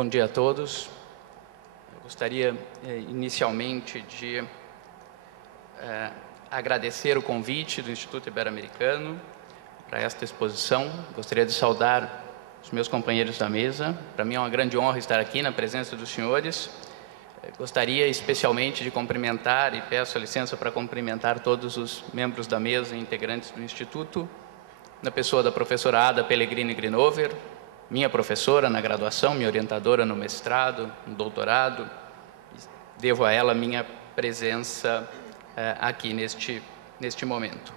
Bom dia a todos. Eu gostaria inicialmente de agradecer o convite do Instituto Ibero-Americano para esta exposição. Gostaria de saudar os meus companheiros da mesa. Para mim é uma grande honra estar aqui na presença dos senhores. Gostaria especialmente de cumprimentar, e peço a licença para cumprimentar todos os membros da mesa e integrantes do Instituto, na pessoa da professora Ada Pellegrini Grinover, minha professora na graduação, minha orientadora no mestrado, no doutorado. Devo a ela minha presença aqui neste momento.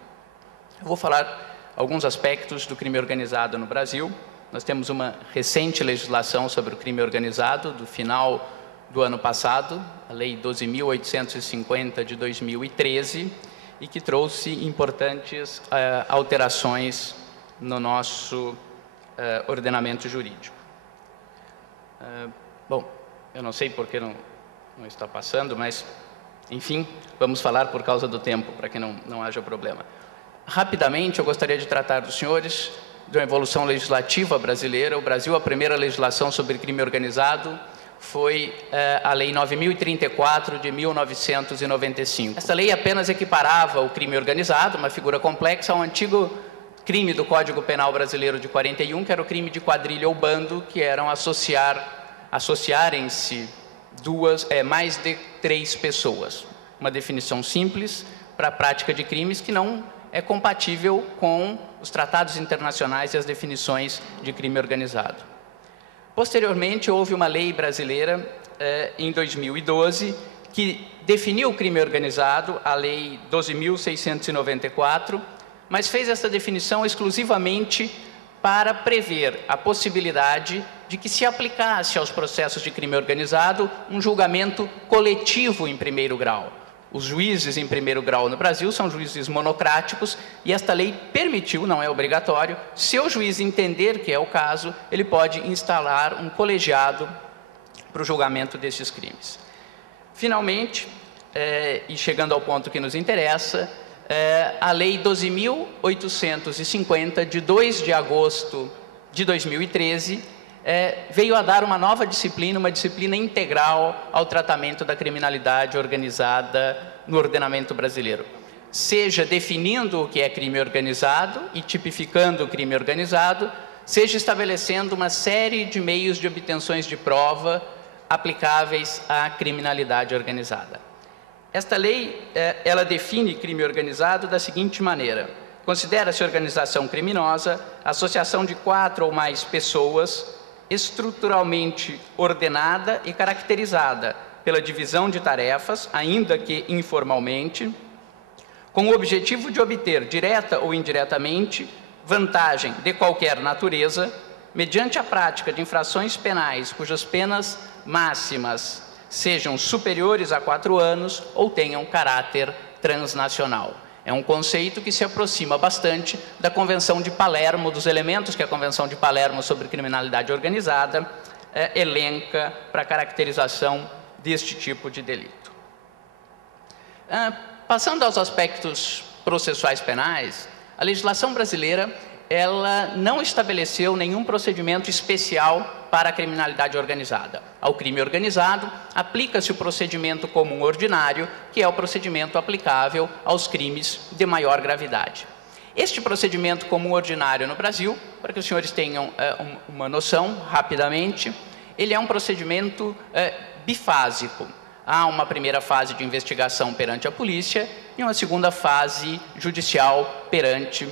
Eu vou falar alguns aspectos do crime organizado no Brasil. Nós temos uma recente legislação sobre o crime organizado do final do ano passado, a Lei 12.850 de 2013, e que trouxe importantes alterações no nosso ordenamento jurídico. Bom, eu não sei por que não está passando, mas, enfim, vamos falar por causa do tempo, para que não haja problema. Rapidamente, eu gostaria de tratar dos senhores de uma evolução legislativa brasileira. O Brasil, a primeira legislação sobre crime organizado foi a Lei 9.034 de 1995. Essa lei apenas equiparava o crime organizado, uma figura complexa, ao antigo crime do Código Penal Brasileiro de 41, que era o crime de quadrilha ou bando, que eram associarem-se mais de 3 pessoas. Uma definição simples para a prática de crimes que não é compatível com os tratados internacionais e as definições de crime organizado. Posteriormente, houve uma lei brasileira, em 2012, que definiu o crime organizado, a Lei 12.694, mas fez essa definição exclusivamente para prever a possibilidade de que se aplicasse aos processos de crime organizado um julgamento coletivo em primeiro grau. Os juízes em primeiro grau no Brasil são juízes monocráticos e esta lei permitiu, não é obrigatório, se o juiz entender que é o caso, ele pode instalar um colegiado para o julgamento desses crimes. Finalmente, e chegando ao ponto que nos interessa, a Lei 12.850, de 2 de agosto de 2013, veio a dar uma nova disciplina, uma disciplina integral ao tratamento da criminalidade organizada no ordenamento brasileiro. Seja definindo o que é crime organizado e tipificando o crime organizado, seja estabelecendo uma série de meios de obtenções de prova aplicáveis à criminalidade organizada. Esta lei, ela define crime organizado da seguinte maneira: considera-se organização criminosa associação de 4 ou mais pessoas estruturalmente ordenada e caracterizada pela divisão de tarefas, ainda que informalmente, com o objetivo de obter, direta ou indiretamente, vantagem de qualquer natureza, mediante a prática de infrações penais cujas penas máximas sejam superiores a 4 anos ou tenham caráter transnacional. É um conceito que se aproxima bastante da Convenção de Palermo, dos elementos que a Convenção de Palermo sobre criminalidade organizada elenca para a caracterização deste tipo de delito. Passando aos aspectos processuais penais, a legislação brasileira ela não estabeleceu nenhum procedimento especial para a criminalidade organizada. Ao crime organizado, aplica-se o procedimento comum ordinário, que é o procedimento aplicável aos crimes de maior gravidade. Este procedimento comum ordinário no Brasil, para que os senhores tenham uma noção, rapidamente, ele é um procedimento bifásico. Há uma primeira fase de investigação perante a polícia e uma segunda fase judicial perante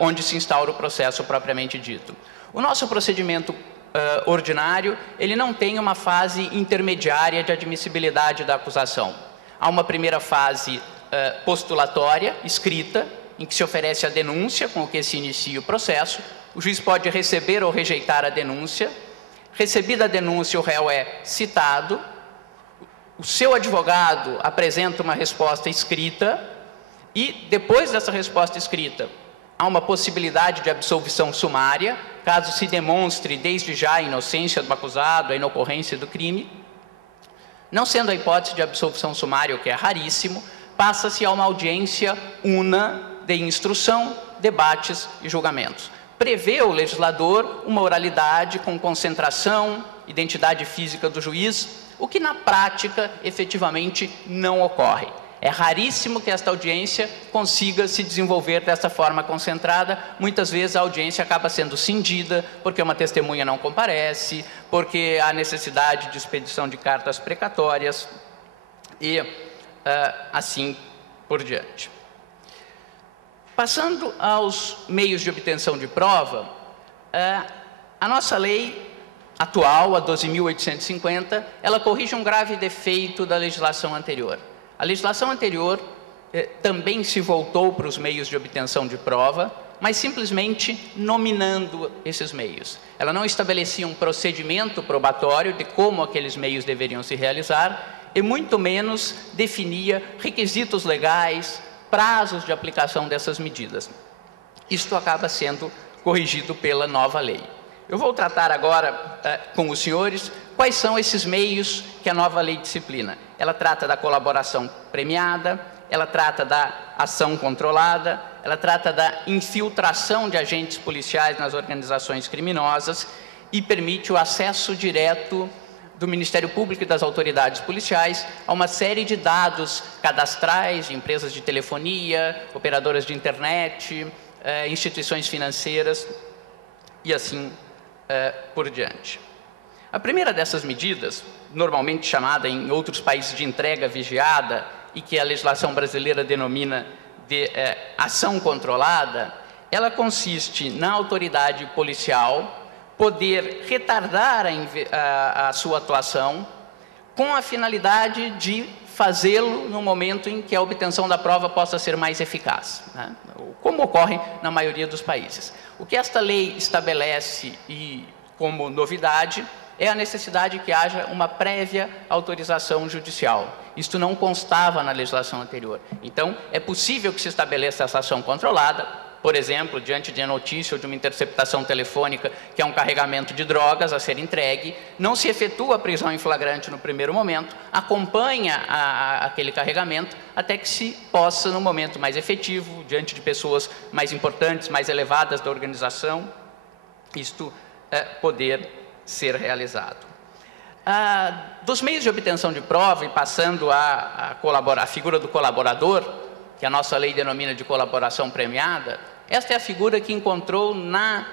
onde se instaura o processo propriamente dito. O nosso procedimento ordinário, ele não tem uma fase intermediária de admissibilidade da acusação. Há uma primeira fase postulatória, escrita, em que se oferece a denúncia com o que se inicia o processo. O juiz pode receber ou rejeitar a denúncia. Recebida a denúncia, o réu é citado. O seu advogado apresenta uma resposta escrita e, depois dessa resposta escrita, há uma possibilidade de absolvição sumária, caso se demonstre desde já a inocência do acusado, a inocorrência do crime. Não sendo a hipótese de absolvição sumária, o que é raríssimo, passa-se a uma audiência una de instrução, debates e julgamentos. Prevê o legislador uma oralidade com concentração, identidade física do juiz, o que na prática efetivamente não ocorre. É raríssimo que esta audiência consiga se desenvolver dessa forma concentrada. Muitas vezes a audiência acaba sendo cindida porque uma testemunha não comparece, porque há necessidade de expedição de cartas precatórias e assim por diante. Passando aos meios de obtenção de prova, a nossa lei atual, a 12.850, ela corrige um grave defeito da legislação anterior. A legislação anterior também se voltou para os meios de obtenção de prova, mas simplesmente nominando esses meios. Ela não estabelecia um procedimento probatório de como aqueles meios deveriam se realizar e muito menos definia requisitos legais, prazos de aplicação dessas medidas. Isto acaba sendo corrigido pela nova lei. Eu vou tratar agora com os senhores quais são esses meios que a nova lei disciplina. Ela trata da colaboração premiada, ela trata da ação controlada, ela trata da infiltração de agentes policiais nas organizações criminosas e permite o acesso direto do Ministério Público e das autoridades policiais a uma série de dados cadastrais de empresas de telefonia, operadoras de internet, instituições financeiras e assim por diante. A primeira dessas medidas, normalmente chamada em outros países de entrega vigiada e que a legislação brasileira denomina de ação controlada, ela consiste na autoridade policial poder retardar a sua atuação com a finalidade de fazê-lo no momento em que a obtenção da prova possa ser mais eficaz, né? Como ocorre na maioria dos países. O que esta lei estabelece e como novidade é a necessidade que haja uma prévia autorização judicial. Isto não constava na legislação anterior. Então, é possível que se estabeleça essa ação controlada, por exemplo, diante de uma notícia ou de uma interceptação telefônica, que é um carregamento de drogas a ser entregue, não se efetua a prisão em flagrante no primeiro momento, acompanha aquele carregamento até que se possa, no momento mais efetivo, diante de pessoas mais importantes, mais elevadas da organização, isto poder ser realizado. Dos meios de obtenção de prova, e passando a figura do colaborador, que a nossa lei denomina de colaboração premiada, esta é a figura que encontrou na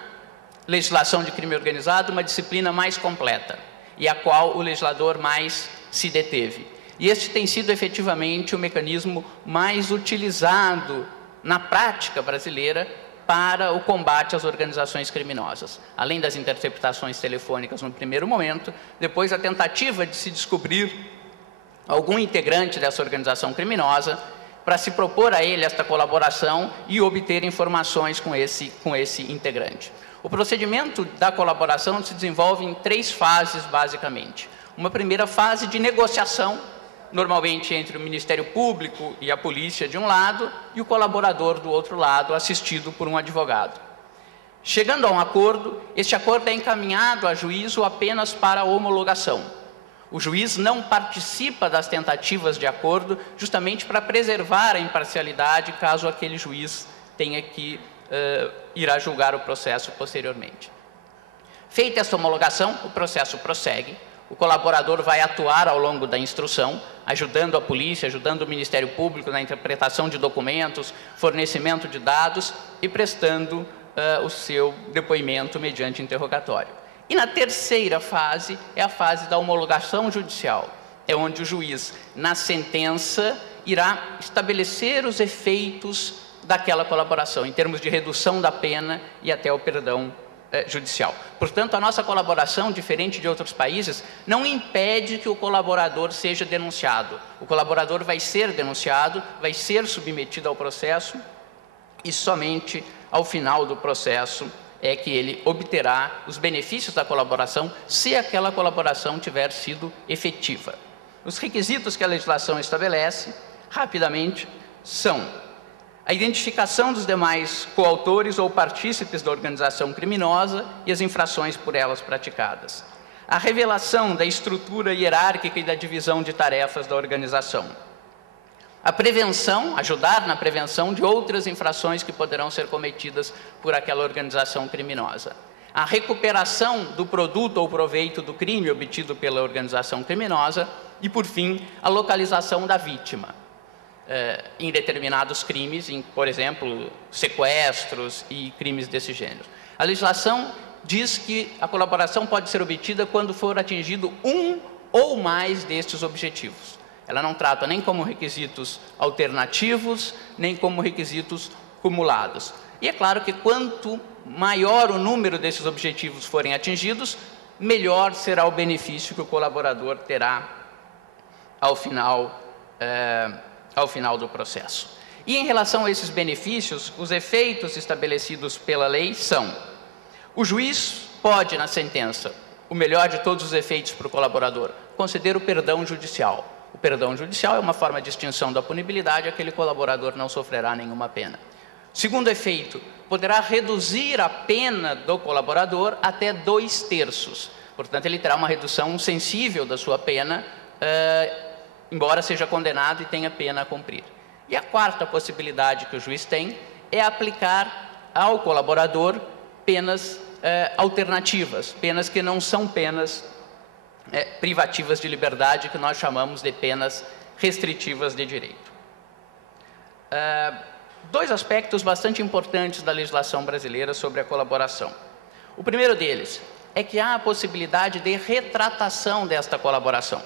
legislação de crime organizado uma disciplina mais completa e a qual o legislador mais se deteve. E este tem sido efetivamente o mecanismo mais utilizado na prática brasileira para o combate às organizações criminosas. Além das interceptações telefônicas no primeiro momento, depois a tentativa de se descobrir algum integrante dessa organização criminosa para se propor a ele esta colaboração e obter informações com esse integrante. O procedimento da colaboração se desenvolve em 3 fases, basicamente. Uma primeira fase de negociação, normalmente entre o Ministério Público e a polícia de um lado e o colaborador do outro lado, assistido por um advogado. Chegando a um acordo, este acordo é encaminhado a juízo apenas para a homologação. O juiz não participa das tentativas de acordo justamente para preservar a imparcialidade caso aquele juiz tenha que ir a julgar o processo posteriormente. Feita essa homologação, o processo prossegue. O colaborador vai atuar ao longo da instrução, ajudando a polícia, ajudando o Ministério Público na interpretação de documentos, fornecimento de dados e prestando o seu depoimento mediante interrogatório. E na terceira fase é a fase da homologação judicial. É onde o juiz, na sentença, irá estabelecer os efeitos daquela colaboração, em termos de redução da pena e até o perdão judicial. Portanto, a nossa colaboração, diferente de outros países, não impede que o colaborador seja denunciado. O colaborador vai ser denunciado, vai ser submetido ao processo e somente ao final do processo é que ele obterá os benefícios da colaboração se aquela colaboração tiver sido efetiva. Os requisitos que a legislação estabelece, rapidamente, são a identificação dos demais coautores ou partícipes da organização criminosa e as infrações por elas praticadas, a revelação da estrutura hierárquica e da divisão de tarefas da organização, a prevenção, ajudar na prevenção de outras infrações que poderão ser cometidas por aquela organização criminosa, a recuperação do produto ou proveito do crime obtido pela organização criminosa e, por fim, a localização da vítima em determinados crimes, por exemplo, sequestros e crimes desse gênero. A legislação diz que a colaboração pode ser obtida quando for atingido um ou mais destes objetivos. Ela não trata nem como requisitos alternativos, nem como requisitos cumulados. E é claro que quanto maior o número desses objetivos forem atingidos, melhor será o benefício que o colaborador terá ao final do processo. E em relação a esses benefícios, os efeitos estabelecidos pela lei são: o juiz pode, na sentença, o melhor de todos os efeitos para o colaborador, conceder o perdão judicial. O perdão judicial é uma forma de extinção da punibilidade, aquele colaborador não sofrerá nenhuma pena. Segundo efeito, poderá reduzir a pena do colaborador até 2/3. Portanto, ele terá uma redução sensível da sua pena, embora seja condenado e tenha pena a cumprir. E a quarta possibilidade que o juiz tem é aplicar ao colaborador penas alternativas, penas que não são penas privativas de liberdade, que nós chamamos de penas restritivas de direito. Dois aspectos bastante importantes da legislação brasileira sobre a colaboração. O primeiro deles é que há a possibilidade de retratação desta colaboração.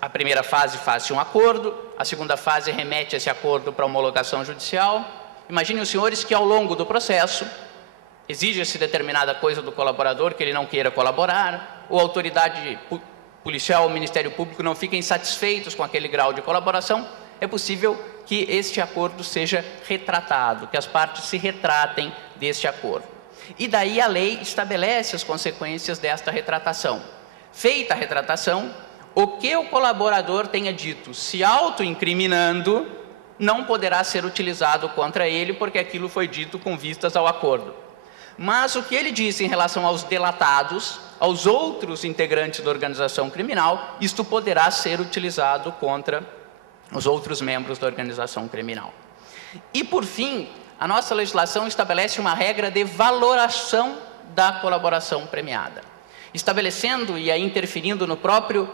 A primeira fase faz-se um acordo, a segunda fase remete esse acordo para homologação judicial. Imaginem os senhores que ao longo do processo exige-se determinada coisa do colaborador que ele não queira colaborar, ou a autoridade policial ou Ministério Público não fiquem satisfeitos com aquele grau de colaboração. É possível que este acordo seja retratado, que as partes se retratem deste acordo. E daí a lei estabelece as consequências desta retratação. Feita a retratação, o que o colaborador tenha dito se auto-incriminando não poderá ser utilizado contra ele, porque aquilo foi dito com vistas ao acordo. Mas o que ele disse em relação aos delatados, aos outros integrantes da organização criminal, isto poderá ser utilizado contra os outros membros da organização criminal. E, por fim, a nossa legislação estabelece uma regra de valoração da colaboração premiada, estabelecendo e aí interferindo no próprio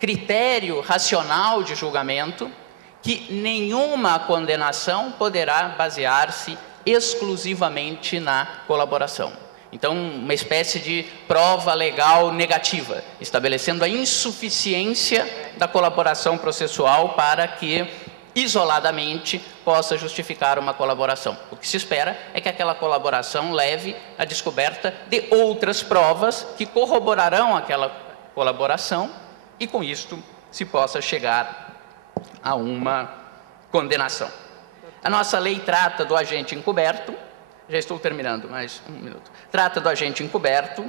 critério racional de julgamento que nenhuma condenação poderá basear-se exclusivamente na colaboração. Então, uma espécie de prova legal negativa, estabelecendo a insuficiência da colaboração processual para que, isoladamente, possa justificar uma colaboração. O que se espera é que aquela colaboração leve à descoberta de outras provas que corroborarão aquela colaboração e, com isto, se possa chegar a uma condenação. A nossa lei trata do agente encoberto, já estou terminando, mais um minuto. Trata do agente encoberto,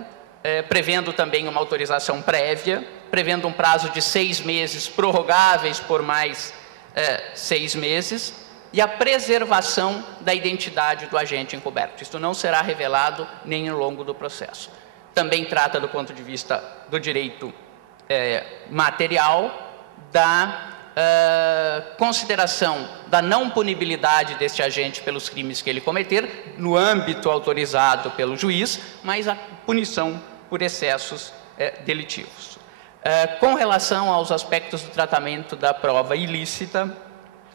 prevendo também uma autorização prévia, prevendo um prazo de 6 meses, prorrogáveis por mais 6 meses, e a preservação da identidade do agente encoberto. Isto não será revelado nem ao longo do processo. Também trata, do ponto de vista do direito material, da consideração da não punibilidade deste agente pelos crimes que ele cometer, no âmbito autorizado pelo juiz, mas a punição por excessos delitivos. Com relação aos aspectos do tratamento da prova ilícita,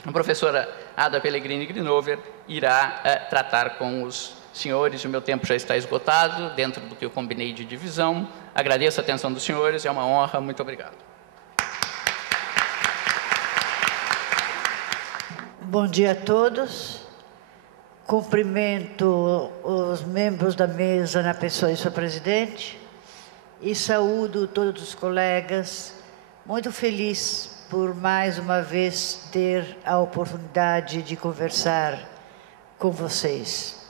a professora Ada Pellegrini Grinover irá tratar com os senhores. O meu tempo já está esgotado, dentro do que eu combinei de divisão. Agradeço a atenção dos senhores, é uma honra, muito obrigado. Bom dia a todos. Cumprimento os membros da mesa na pessoa de sua presidente e saúdo todos os colegas. Muito feliz por mais uma vez ter a oportunidade de conversar com vocês.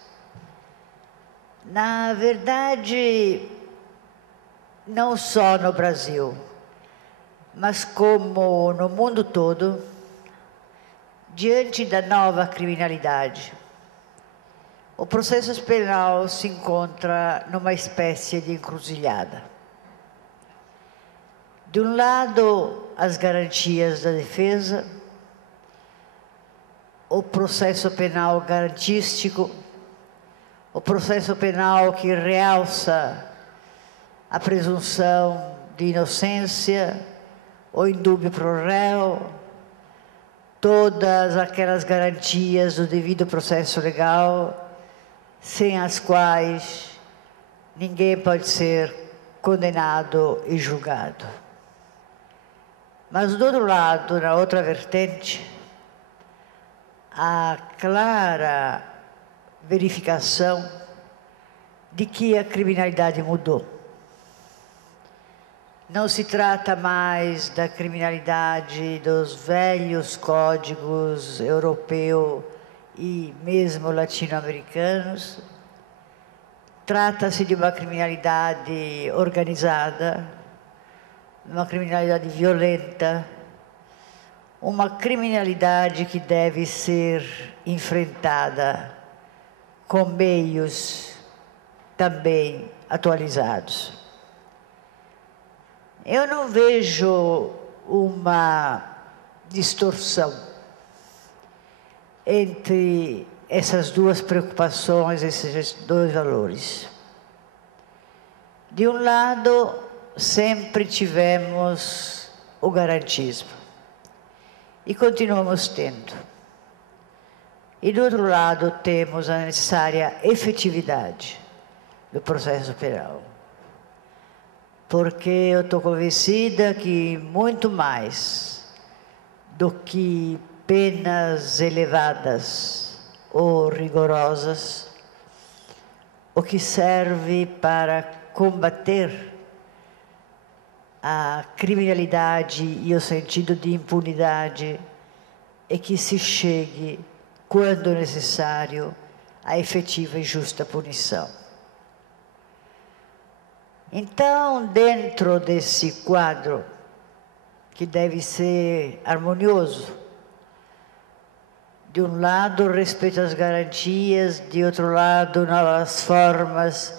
Na verdade, não só no Brasil, mas como no mundo todo, diante da nova criminalidade, o processo penal se encontra numa espécie de encruzilhada. De um lado, as garantias da defesa, o processo penal garantístico, o processo penal que realça a presunção de inocência, o indúbio pro réu, todas aquelas garantias do devido processo legal, sem as quais ninguém pode ser condenado e julgado. Mas, do outro lado, na outra vertente, a clara verificação de que a criminalidade mudou. Não se trata mais da criminalidade dos velhos códigos europeu e mesmo latino-americanos. Trata-se de uma criminalidade organizada, uma criminalidade violenta, uma criminalidade que deve ser enfrentada com meios também atualizados. Eu não vejo uma distorção entre essas duas preocupações, esses dois valores. De um lado, sempre tivemos o garantismo e continuamos tendo. E do outro lado, temos a necessária efetividade do processo penal. Porque eu estou convencida que muito mais do que penas elevadas ou rigorosas, o que serve para combater a criminalidade e o sentido de impunidade é que se chegue, quando necessário, à efetiva e justa punição. Então, dentro desse quadro, que deve ser harmonioso, de um lado, respeito às garantias, de outro lado, novas formas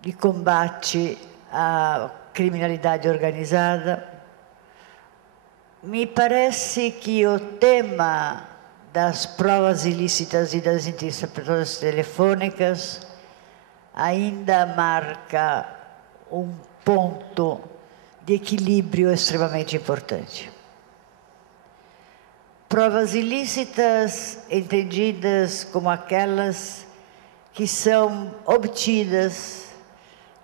de combate à criminalidade organizada, me parece que o tema das provas ilícitas e das interceptações telefônicas ainda marca um ponto de equilíbrio extremamente importante. Provas ilícitas entendidas como aquelas que são obtidas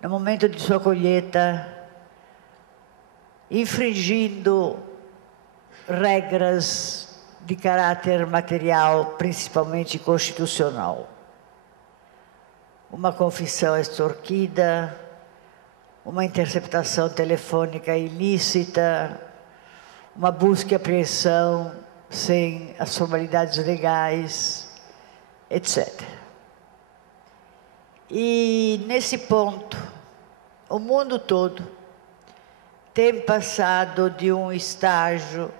no momento de sua colheita, infringindo regras de caráter material, principalmente constitucional. Uma confissão extorquida, uma interceptação telefônica ilícita, uma busca e apreensão sem as formalidades legais, etc. E, nesse ponto, o mundo todo tem passado de um estágio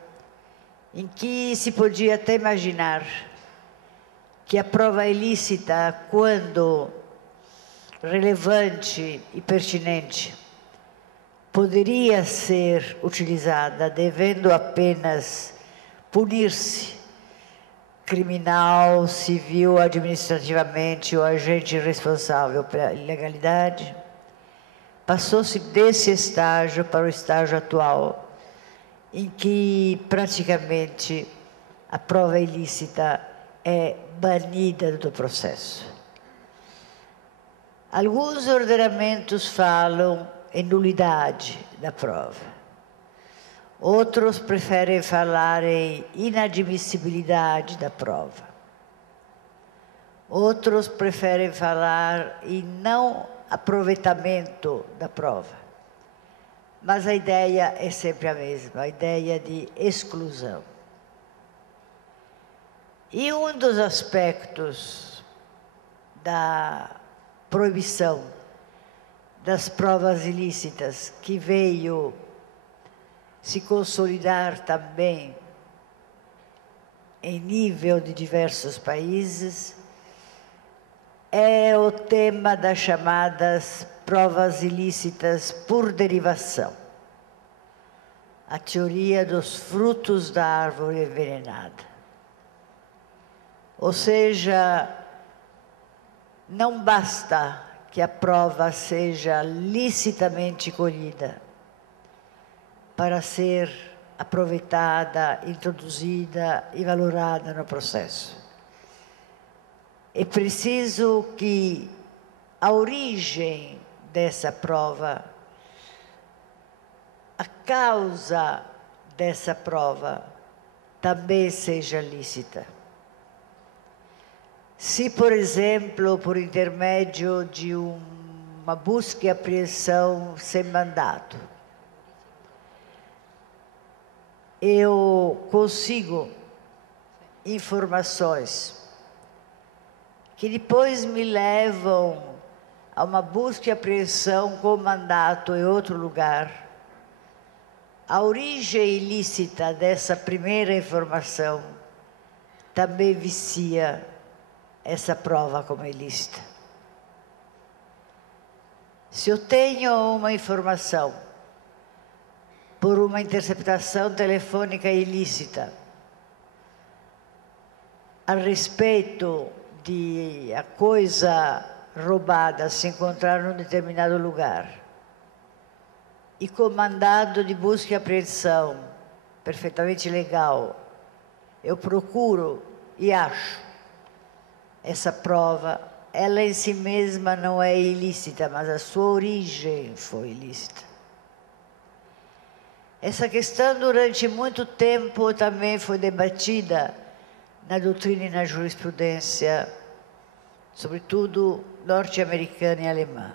em que se podia até imaginar que a prova ilícita, quando relevante e pertinente, poderia ser utilizada, devendo apenas punir-se criminal, civil, administrativamente o agente responsável pela ilegalidade. Passou-se desse estágio para o estágio atual, em que praticamente a prova ilícita é banida do processo. Alguns ordenamentos falam em nulidade da prova. Outros preferem falar em inadmissibilidade da prova. Outros preferem falar em não aproveitamento da prova. Mas a ideia é sempre a mesma, a ideia de exclusão. E um dos aspectos da proibição das provas ilícitas que veio se consolidar também em nível de diversos países é o tema das chamadas provas ilícitas por derivação. A teoria dos frutos da árvore envenenada. Ou seja, não basta que a prova seja licitamente colhida para ser aproveitada, introduzida e valorada no processo. É preciso que a origem dessa prova, a causa dessa prova, também seja lícita. Se, por exemplo, por intermédio de uma busca e apreensão sem mandato, eu consigo informações que depois me levam a uma busca e apreensão com mandato em outro lugar, a origem ilícita dessa primeira informação também vicia essa prova como ilícita. Se eu tenho uma informação por uma interceptação telefônica ilícita a respeito de a coisa roubada se encontrar num determinado lugar e com mandado de busca e apreensão perfeitamente legal, eu procuro e acho essa prova, ela em si mesma não é ilícita, mas a sua origem foi ilícita. Essa questão durante muito tempo também foi debatida na doutrina e na jurisprudência, sobretudo norte-americana e alemã.